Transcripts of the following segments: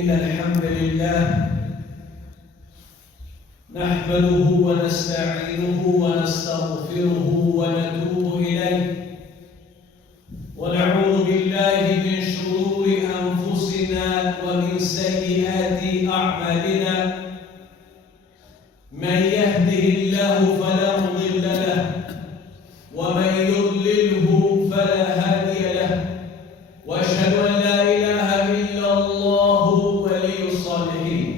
إن الحمد لله نحمده ونستعينه ونستغفره ونتوب إليه ونعوذ بالله من شرور أنفسنا ومن سيئات أعمالنا من يهده الله فلا مضل له ومن يضلله فلا هادي له وأشهد أن لا إله إلا الله ولي الصالحين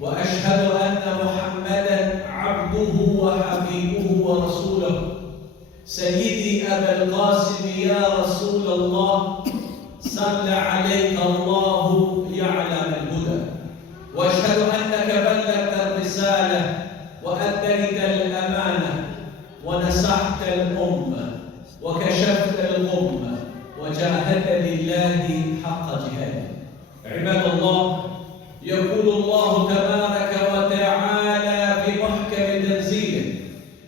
وأشهد أن محمدًا عبده وحبيبه ورسوله سيدي أبا القاسم يا رسول الله صلى عليك الله يعلم الهدى وأشهد أنك بلغت الرسالة وأديت الأمانة ونصحت الأمة وكشفت الغمة وجاهدت لله حق جهاده. عباد الله، يقول الله تبارك وتعالى في محكم تنزيله: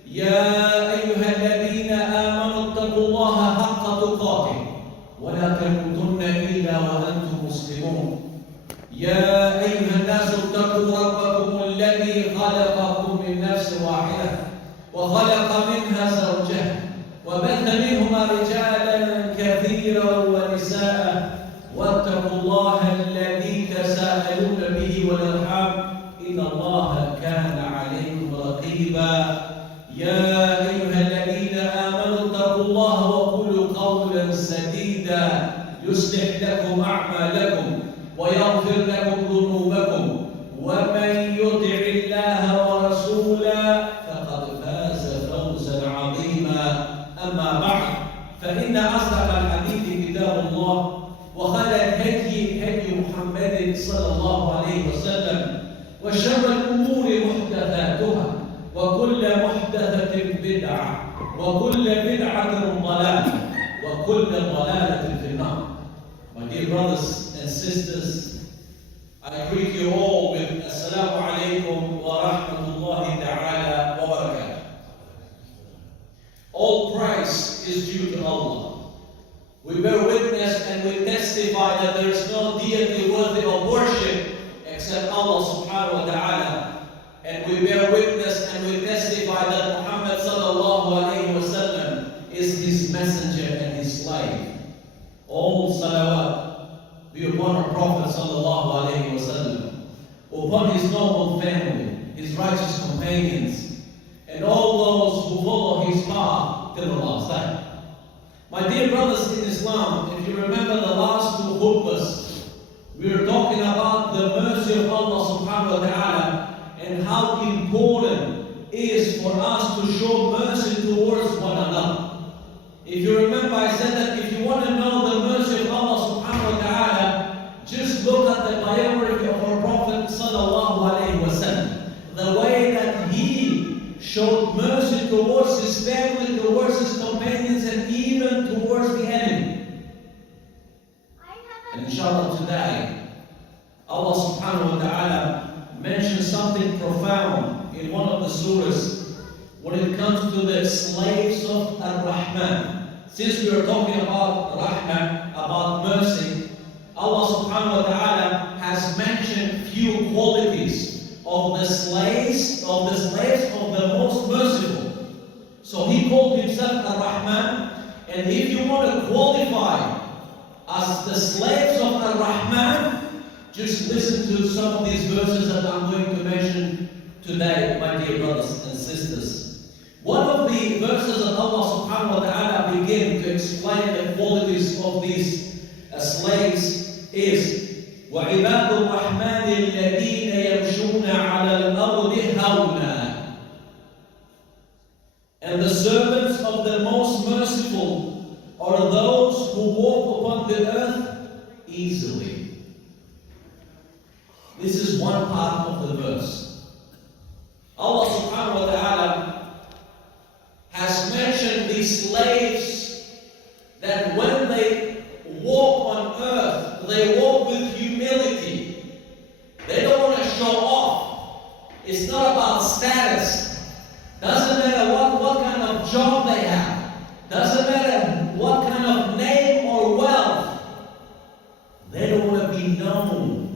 يا أيها الذين آمنوا اتقوا الله حق تقاته ولا تموتن إلا وأنتم مسلمون. يا أيها الناس اتقوا ربكم الذي خلقكم من نفس واحدة وخلق منها زوجها وبث منهما رجالا كثيرا ونساء واتقوا الله الذي تساءلون به والأرحام إن الله كان عليكم رقيبا. يا أيها الذين آمنوا اتقوا الله وقولوا قولا سديدا يصلح لكم أعمالكم ويغفر لكم ذنوبكم ومن يطع الله ورسوله فقد فاز فوزا عظيما. أما بعد، فإن أصدق الحديث كتاب الله وخير الهدي هدي محمد صلى الله عليه وسلم وشر الأمور محدثاتها وكل محدثة بدعة وكل بدعة ضلالة وكل ضلالة في النار. My dear brothers and sisters, I greet you all with Assalamu alaikum wa rahmatullahi ta'ala wa barakatuh. All praise is due to Allah. We bear witness and we testify that there is no deity worthy of worship except Allah subhanahu wa ta'ala. And we bear witness and we testify that Muhammad sallallahu alayhi wa sallam is his messenger and his slave. All salawat be upon our Prophet sallallahu alayhi wa sallam, upon his noble family, his righteous companions, and all those who follow his path till the last day. My dear brothers in Islam, if you remember the last two khutbahs, we were talking about the mercy of Allah subhanahu wa ta'ala and how important it is for us to show mercy towards one another. If you remember, I said that if you want to know the mercy of Allah subhanahu wa ta'ala, just look at the biography of our Prophet sallallahu alayhi wa sallam. The way that he showed mercy towards his family, towards his companions, and even towards the enemy. And inshallah today, Allah subhanahu wa ta'ala mentions something profound in one of the surahs when it comes to the slaves of Rrahman. Since we are talking about Rrahman, about mercy, Allah subhanahu wa ta'ala has mentioned few qualities of the slaves of the most merciful. So he called himself Rrahman, and if you want to qualify as the slaves of Rrahman, just listen to some of these verses that I'm going to mention today, my dear brothers and sisters. One of the verses that Allah subhanahu wa ta'ala begin to explain the qualities of these slaves is وَعِبَادُ الرَّحْمَنِ الَّذِينَ يَمْشُونَ عَلَى الْأَرْضِ هَوْنًا. And the servants of the most merciful are those who walk upon the earth easily. This is one part of the verse. Allah subhanahu wa ta'ala has mentioned these slaves that when they walk on earth, they walk with humility. They don't want to show off. It's not about status. Doesn't matter what kind of job they have. Doesn't matter what kind of name or wealth. They don't want to be known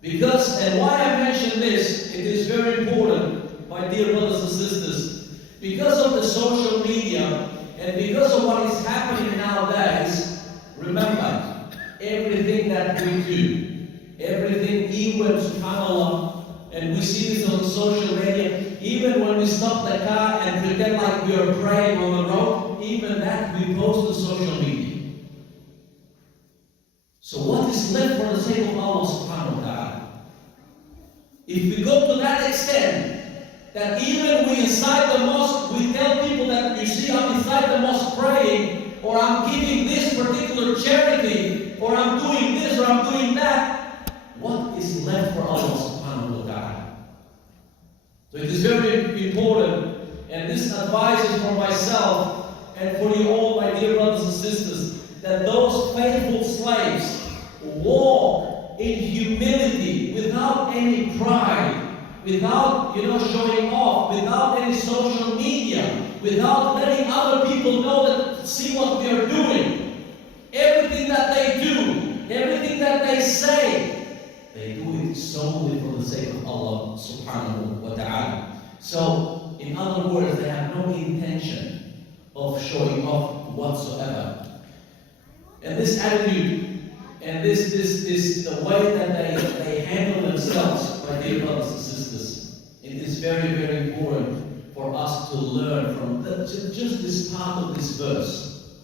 Because, and why I mention this, it is very important, my dear brothers and sisters, because of the social media and because of what is happening nowadays. Remember, everything that we do, everything, even subhanAllah, and we see this on social media, even when we stop the car and pretend like we are praying on the road, even that we post on social media. So what is left for the sake of Allah subhanahu wa ta'ala? If we go to that extent, that even we inside the mosque, we tell people that, you see, I'm inside the mosque praying, or I'm giving this particular charity, or I'm doing this, or I'm doing that, what is left for Allah subhanahu wa ta'ala? So it is very important, and this advice is for myself and for you all, my dear brothers and sisters, that those faithful slaves walk in humility, without any pride, without showing off, without any social media, without letting other people know that, see what we are doing. Everything that they do, everything that they say, they do it solely for the sake of Allah subhanahu wa ta'ala. So, in other words, they have no intention of showing off whatsoever. And this attitude, and this the way that they handle themselves, my dear brothers and sisters, it is very, very important for us to learn from just this part of this verse.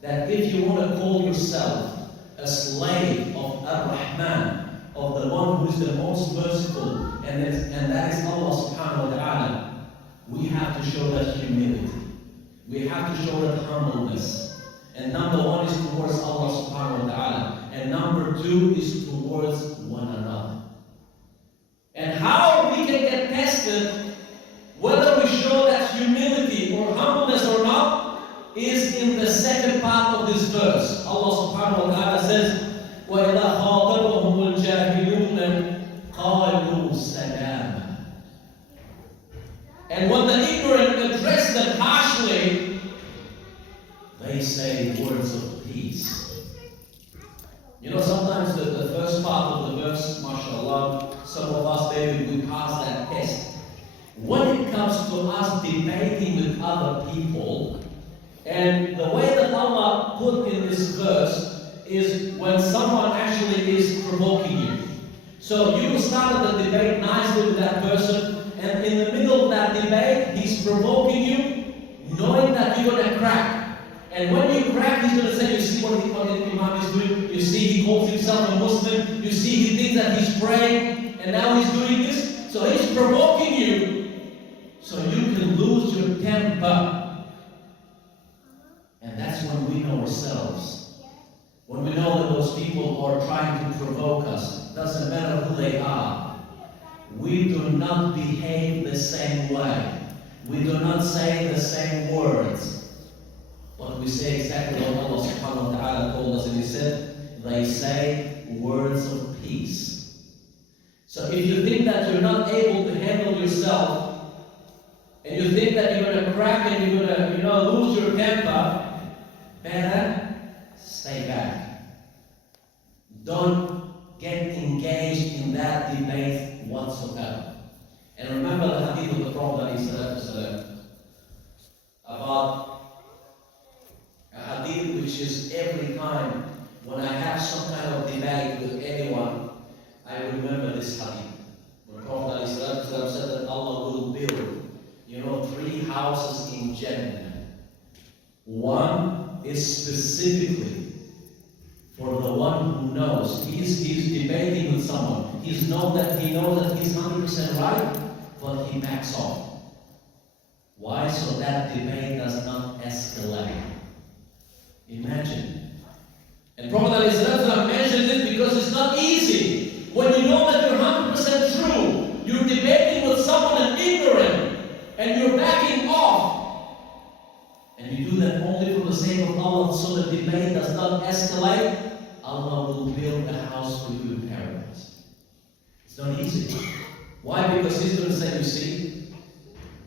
That if you want to call yourself a slave of Rrahman, of the one who is the most merciful, and that is Allah subhanahu wa ta'ala, we have to show that humility. We have to show that humbleness. And number one is towards Allah subhanahu wa ta'ala. And number two is towards one another. And how we can get tested, whether we show that humility or humbleness or not, is in the second part of this verse. Allah subhanahu wa ta'ala says, وَإِذَا خَاطَبَهُمُ الْجَاهِلُونَ قَالُوا سَلَامًا. And when the ignorant address them harshly, they say words of peace. Sometimes the first part of the verse, mashallah, some of us, maybe we pass that test. When it comes to us debating with other people, and the way that Allah put in this verse is when someone actually is provoking you. So you started the debate nicely with that person, and in the middle of that debate, he's provoking you, knowing that you're going to crack. And when you crack, he's going to say, you see what the Imam is doing? You see he calls himself a Muslim. You see he thinks that he's praying, and now he's doing this. So he's provoking you, so you can lose your temper. And that's when we know ourselves. When we know that those people are trying to provoke us, doesn't matter who they are. We do not behave the same way. We do not say the same words. But we say exactly what Allah subhanahu wa ta'ala told us, and He said, they say words of peace. So if you think that you're not able to handle yourself, and you think that you're going to crack and you're going to lose your temper, better stay back. Don't get engaged in that debate whatsoever. And remember the hadith of the Prophet ﷺ about a hadith which is every time when I have some kind of debate with anyone, I remember this hadith. The Prophet ﷺ said that Allah will build 3 houses in Jannah. One is specifically for the one who knows. He's debating with someone. He knows that he's 100% right, but he backs off. Why? So that debate does not escalate. Imagine. And Prophet ﷺ mentioned it because it's not easy. When you know that you're 100% true, you're debating with someone and ignorant, and you're backing off, and you do that only for the sake of Allah, so the debate does not escalate, Allah will build a house for you in paradise. It's not easy. Why? Because He's going to say, you see,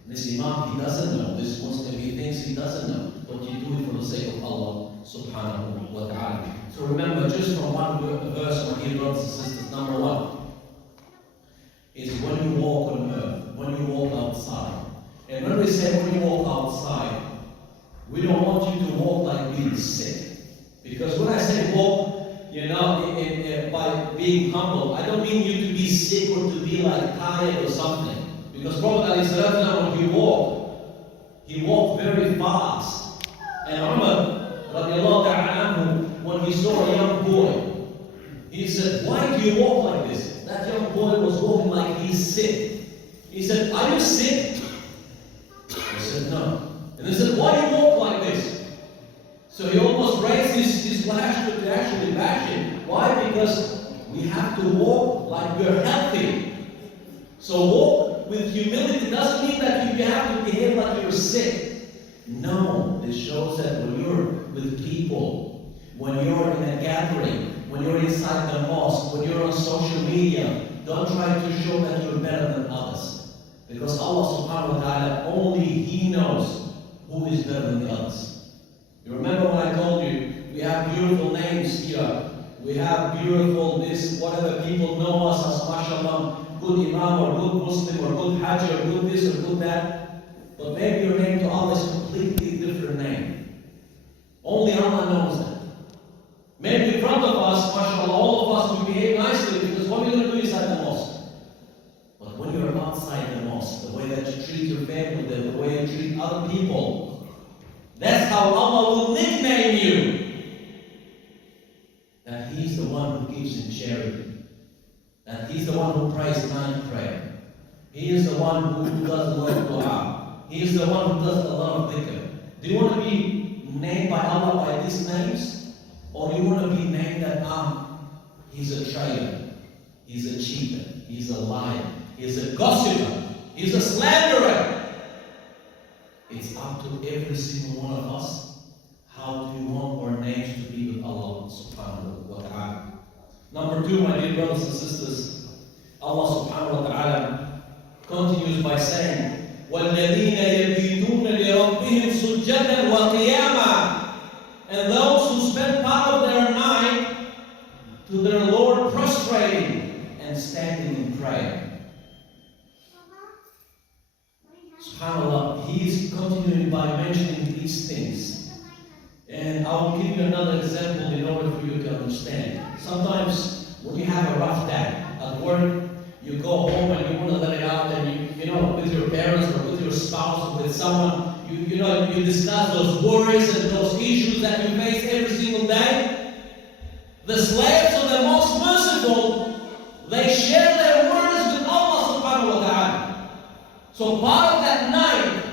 this Imam, he doesn't know. This Muslim, he thinks he doesn't know. But you do it for the sake of Allah subhanahu wa ta'ala. So remember, just from one verse, my dear brothers and sisters, number one, we say when you walk outside, we don't want you to walk like being sick. Because when I say walk, by being humble, I don't mean you to be sick or to be like tired or something. Because Prophet ﷺ, when he walked very fast. And Umar, radiallahu ta'ala, when he saw a young boy, he said, why do you walk like this? That young boy was walking like he's sick. He said, are you sick? I said, no. And he said, why do you walk like this? So he almost raised his flash to actually bash him. Why? Because we have to walk like we're healthy. So walk with humility doesn't mean that you have to behave like you're sick. No, this shows that when you're with people, when you're in a gathering, when you're inside the mosque, when you're on social media, don't try to show that you're better than others. Because Allah subhanahu wa ta'ala, only He knows who is better than the others. You remember when I told you, we have beautiful names here. We have beautiful this, whatever people know us as mashallah, good imam or good Muslim or good hajj or good this or good that. But maybe your name to Allah is a completely different name. Only Allah knows that. Maybe in front of us, mashallah, all of us will behave nicely because what are you going to do inside the mosque? But when you're outside the mosque, the way that you treat your family, the way you treat other people, that's how Allah will nickname you. That He's the one who gives in charity. That He's the one who prays night prayer. He is the one who does a lot of dua. He is the one who does a lot of dhikr. Do you want to be named by Allah by these names? Or do you want to be named that, he's a traitor, he's a cheater, he's a liar, he's a gossiper, he's a slanderer? It's up to every single one of us. How do you want our names to be with Allah subhanahu wa ta'ala? Number two, my dear brothers and sisters, Allah subhanahu wa ta'ala continues by saying, وَالَّذِينَ يَبِيتُونَ لِرَبِّهِمْ سُجَّدًا وَقِيَامًا. And those who spend part of their night to their Lord prostrating and standing in prayer. SubhanAllah, He is continuing by mentioning these things. And I will give you another example in order for you to understand. Sometimes when you have a rough day at work, you go home and you want to let it out, and you with your parents or with your spouse or with someone, you discuss those worries and those issues that you face every single day. The slaves of the most merciful, they share their worries with Allah subhanahu wa ta'ala. So part of that night,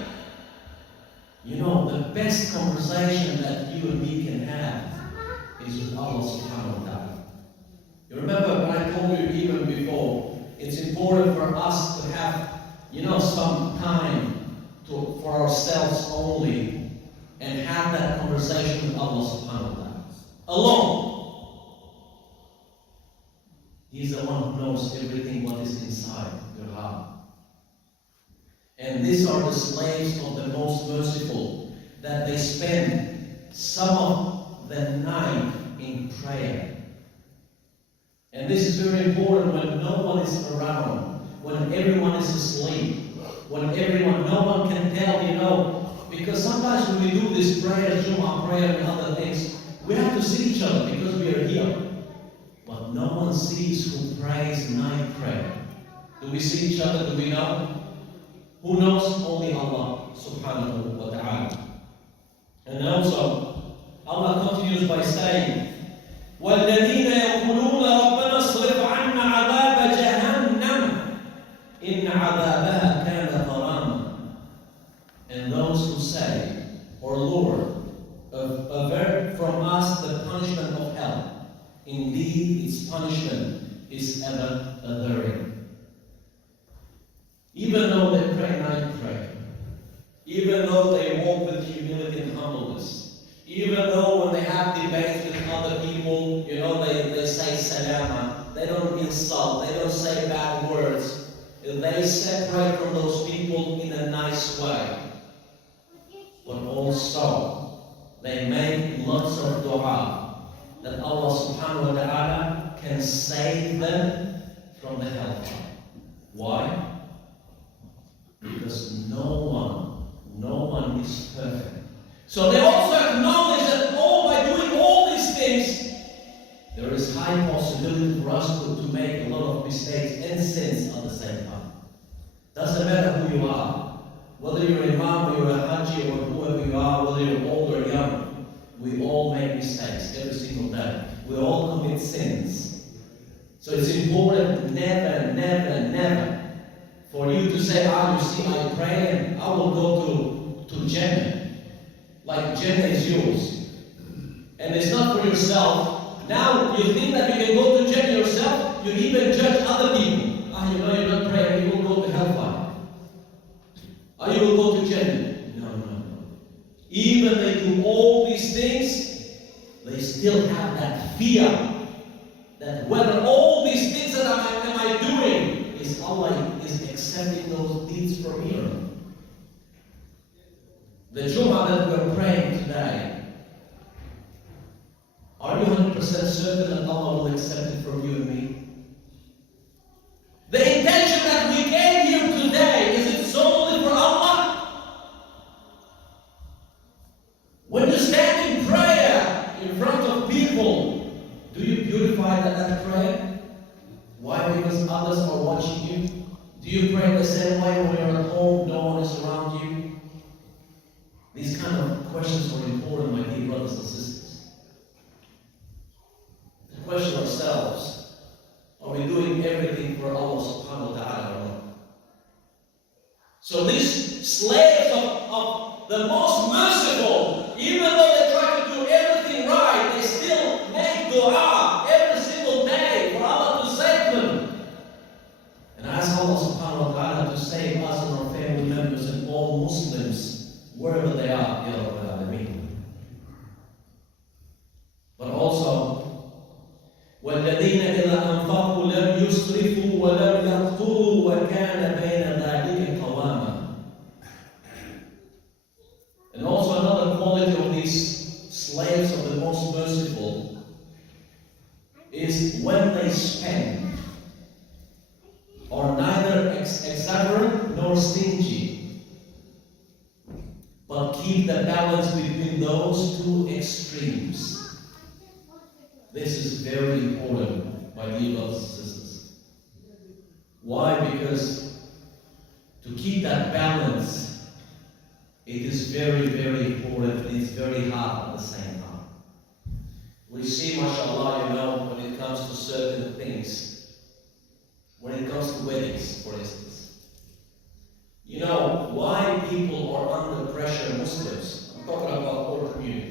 the best conversation that you and me can have is with Allah subhanahu wa ta'ala. You remember when I told you even before, it's important for us to have, some time for ourselves only and have that conversation with Allah subhanahu wa ta'ala. Alone. He's the one who knows everything what is inside your heart. And these are the slaves of the most merciful, that they spend some of the night in prayer. And this is very important when no one is around, when everyone is asleep, when no one can tell, because sometimes when we do this prayer, Jumu'ah prayer and other things, we have to see each other because we are here. But no one sees who prays night prayer. Do we see each other? Do we know? Who knows? Only Allah subhanahu wa ta'ala. And also, Allah continues by saying, وَالَّذِينَ يَقُولُونَ رَبَّنَا اصْرِفْ عَنَّا عَذَابَ جَهَنَّمَ إِنَّ عَذَابَهَا كَانَ غَرَامًا. And those who say, or Lord, avert from us the punishment of hell. Indeed, its punishment is ever alluring. Even though they pray night prayer, even though they walk with humility and humbleness, even though when they have debates with other people, they say salama, they don't insult, they don't say bad words, they separate from those people in a nice way. But also, they make lots of dua that Allah subhanahu wa ta'ala can save them from the hellfire. Why? Because no one No one is perfect. So they also acknowledge that by doing all these things, there is high possibility for us to make a lot of mistakes and sins at the same time. Doesn't matter who you are. Whether you're an imam, or you're a haji, or whoever you are, whether you're old or young, we all make mistakes every single day. We all commit sins. So it's important never for you to say, you see, I pray and I will go to Jannah. Like Jannah is yours. And it's not for yourself. Now you think that you can go to Jannah yourself, you even judge other people. You're not praying, you will go to hellfire. You will go to Jannah. No. Even they do all these things, they still have that fear that whether all these things that am I doing, is Allah is accepting those deeds from here. The Jummah that we're praying today, are you 100% certain that Allah will accept it from you and me? The intention that we came here today, is it solely for Allah? When you stand in prayer in front of people, do you purify that prayer? Why? Because others are watching you. Do you pray the same way when you're at home, no one is around you? These kind of questions are important, my dear brothers and sisters. To question ourselves, are we doing everything for Allah subhanahu wa ta'ala or not? So these slaves of the most merciful, even though they try to do everything right, they still make dua every single day for Allah to save them. And I ask Allah subhanahu wa ta'ala to save us and our family members and all Muslims, wherever they are, Ya Rabbil Alameen. But also, وَالَّذِينَ إِذَا أَنفَقُوا لَمْ يُسْرِفُوا وَلَمْ يَقْتُرُوا وَكَانَ بَيْنَ ذَلِكَ قَوَامًا. And also another quality of these slaves of the most merciful is when they spend, are neither exuberant nor stingy, but keep the balance between those two extremes. This is very important, my dear brothers and sisters. Why? Because to keep that balance, it is very important, and it's very hard at the same time. We see, mashallah, when it comes to certain things, when it comes to weddings, for instance. Why people are under pressure, Muslims, I'm talking about our community.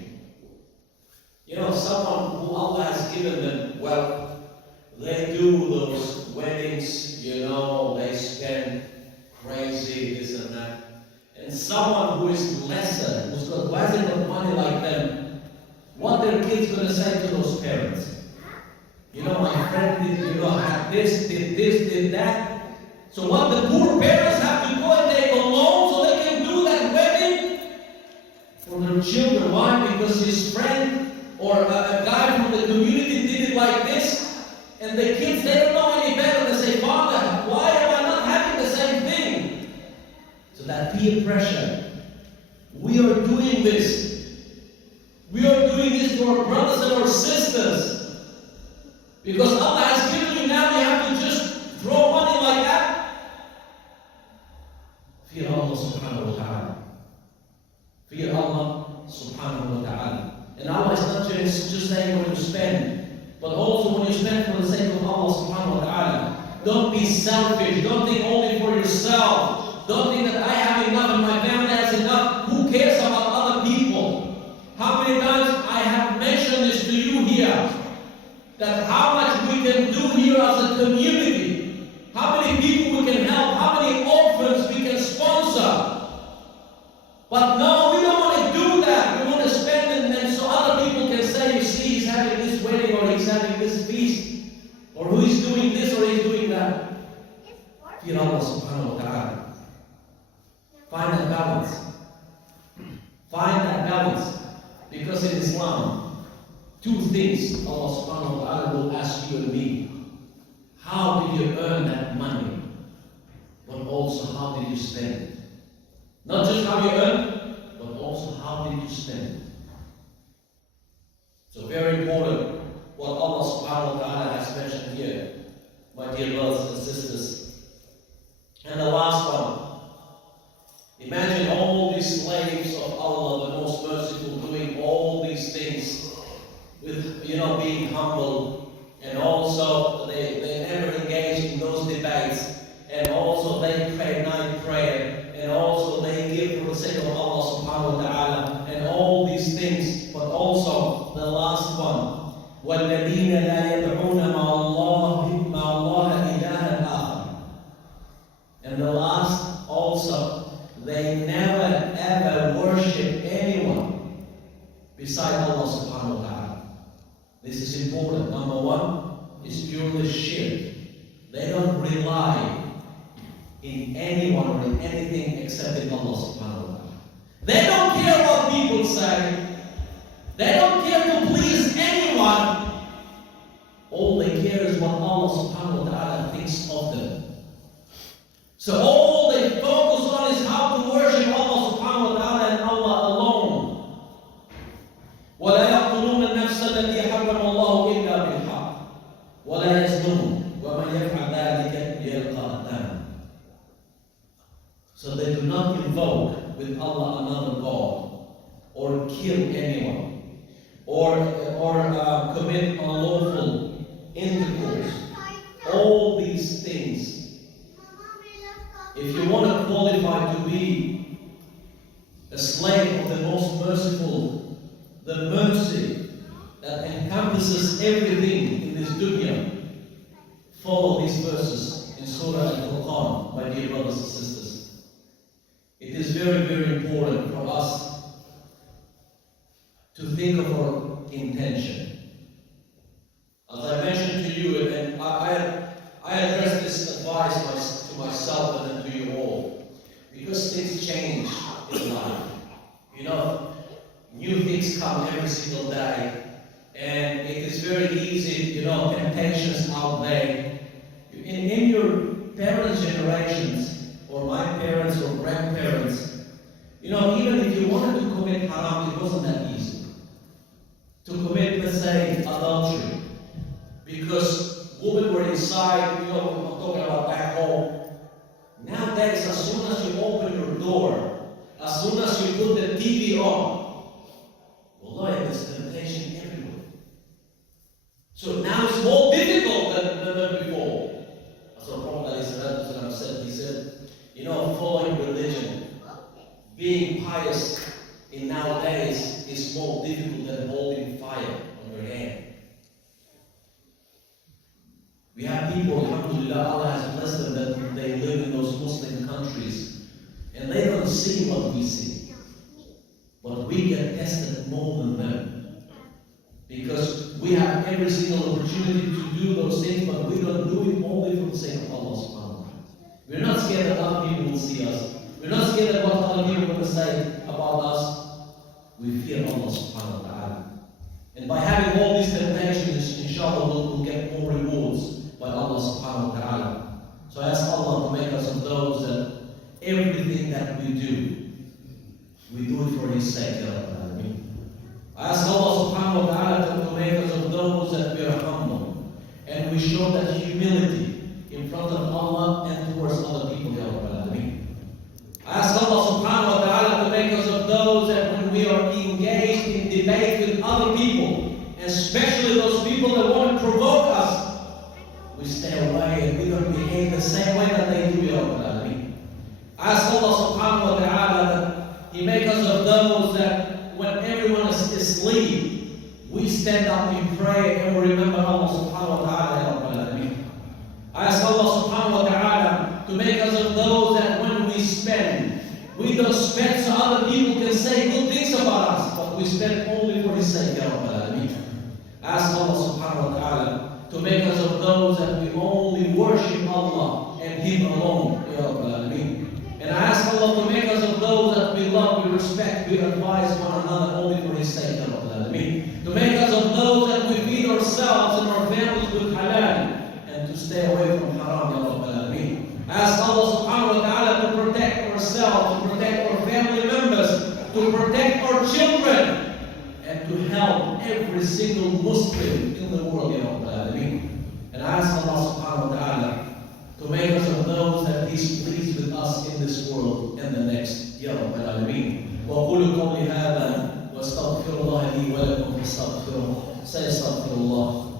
Someone who Allah has given them wealth, they do those weddings, they spend crazy, this and that. And someone who is lesser, who hasn't got money like them, what their kids going to say to those parents? My friend did, had this, did that. So what the poor parents have to go and take a loan so they can do that wedding for their children. Why? Because his friend or a guy from the community did it like this, and the kids, they don't know any better. They say, Father, why am I not having the same thing? So that peer pressure. We are doing this. We are doing this to our brothers and our sisters. Because Allah has given you now, you have to just throw money like that. Fear Allah subhanahu wa ta'ala. Fear Allah subhanahu wa ta'ala. And Allah is not just saying when you spend, but also when you spend for the sake of Allah subhanahu wa ta'ala. Don't be selfish. Don't think only for yourself. Don't think that I have enough and my family has enough. Who cares about other people? How many times I have mentioned this to you here, that how much we can do here as a community, how many people we can help, how many orphans we can sponsor. But no, we don't want to do that. We want to spend and then so other people can say, you see, he's having this wedding or he's having this feast, or who is doing this or he's doing that. Fear Allah subhanahu wa ta'ala. Find that balance. Find that balance. Because in Islam, two things Allah subhanahu wa ta'ala will ask you and me. How did you earn that money? But also, how did you spend it? Not just how you earn, but also how did you spend. So very important what Allah subhanahu wa ta'ala has mentioned here, my dear brothers and sisters. And the last one. Imagine all these slaves of Allah, the most merciful, doing all these things with, being humble, and also they never engage in those debates, and also they pray night prayer, and also they give for the sake of Allah subhanahu wa ta'ala, and all these things. But also the last one, وَالَّذِينَ لَا يَدْعُونَ مَعَ اللَّهِ إِلَهًا آخَرَ. And the last also, they never ever worship anyone beside Allah subhanahu wa ta'ala. This is important. Number one is purely shirk. They don't rely in anyone or in anything except in Allah subhanahu wa ta'ala. They don't care what people say. They don't care to please anyone. All they care is what Allah subhanahu wa ta'ala thinks of them. So all they focus on is how to worship Allah subhanahu wa ta'ala and Allah alone. وَلَا يَقْتُلُونَ النَّفْسَ الَّتِي حَرَّمَ اللَّهُ إِلَّا بِالْحَقِّ وَلَا يَزْنُونَ وَمَنْ يَفْعَلْ ذَلِكَ يَلْقَ أَثَامًا. So they do not invoke with Allah another God, or kill anyone, or commit unlawful intercourse. All these things. If you want to qualify to be a slave of the most merciful, the mercy that encompasses everything in this dunya, follow these verses in Surah Al-Furqan, my dear brothers and sisters. It is very, very important for us to think of our intention. As I mentioned to you, and I address this advice to myself and then to you all, because things change in life. New things come every single day, and it is very easy, temptations out there. In your parents' generations, or my parents or grandparents, even if you wanted to commit haram, it wasn't that easy. To commit, let's say, adultery, because women were inside, I'm talking about back home. Nowadays, as soon as you open your door, as soon as you put the TV on, wallahi, there's temptation everywhere. So now it's more difficult than before. As our Prophet said, he said, following religion, being pious in nowadays is more difficult than holding fire on your hand. We have people, alhamdulillah, Allah has blessed them that they live in those Muslim countries, and they don't see what we see. But we get tested more than them, because we have every single opportunity to do those things, but we don't do it only for the sake of Allah subhanahu wa ta'ala. We're not scared that other people will see us. We're not scared of what other people are going to say about us. We fear Allah subhanahu wa ta'ala. And by having all these temptations, inshallah, we'll get more rewards by Allah subhanahu wa ta'ala. So I ask Allah to make us of those that everything that we do it for His sake. I ask Allah subhanahu wa ta'ala to make us of those that we are humble, and we show that humility in front of Allah and towards other people. I ask Allah subhanahu wa ta'ala to make us of those that when we are engaged in debate with other people, especially those people that want to provoke us, we stay away and we don't behave the same way that they do. I ask Allah subhanahu wa ta'ala that He make us of those that when everyone is asleep, we stand up and pray and we remember Allah subhanahu wa ta'ala. I ask Allah subhanahu wa ta'ala to make us of those that when we spend, we don't spend so other people can say good things about us, but we spend only for His sake. I ask Allah subhanahu wa ta'ala to make us of those that we only worship Allah and Him alone. And I ask Allah to make us of those that we love, we respect, we advise one another only for His sake. To make us of those that we feed ourselves and our families with halal, and to stay away from haram. I ask Allah subhanahu wa ta'ala to protect ourselves, to protect our to protect our children, and to help every single Muslim in the world, Ya Rabbal Alameen. And I ask Allah subhanahu wa ta'ala to make us of those that He's pleased with us in this world and the next, Ya Rabbal Alameen. وأقول قولي هذا وأستغفر الله لي ولكم فاستغفروه سيستغفر الله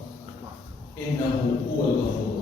إنه هو الغفور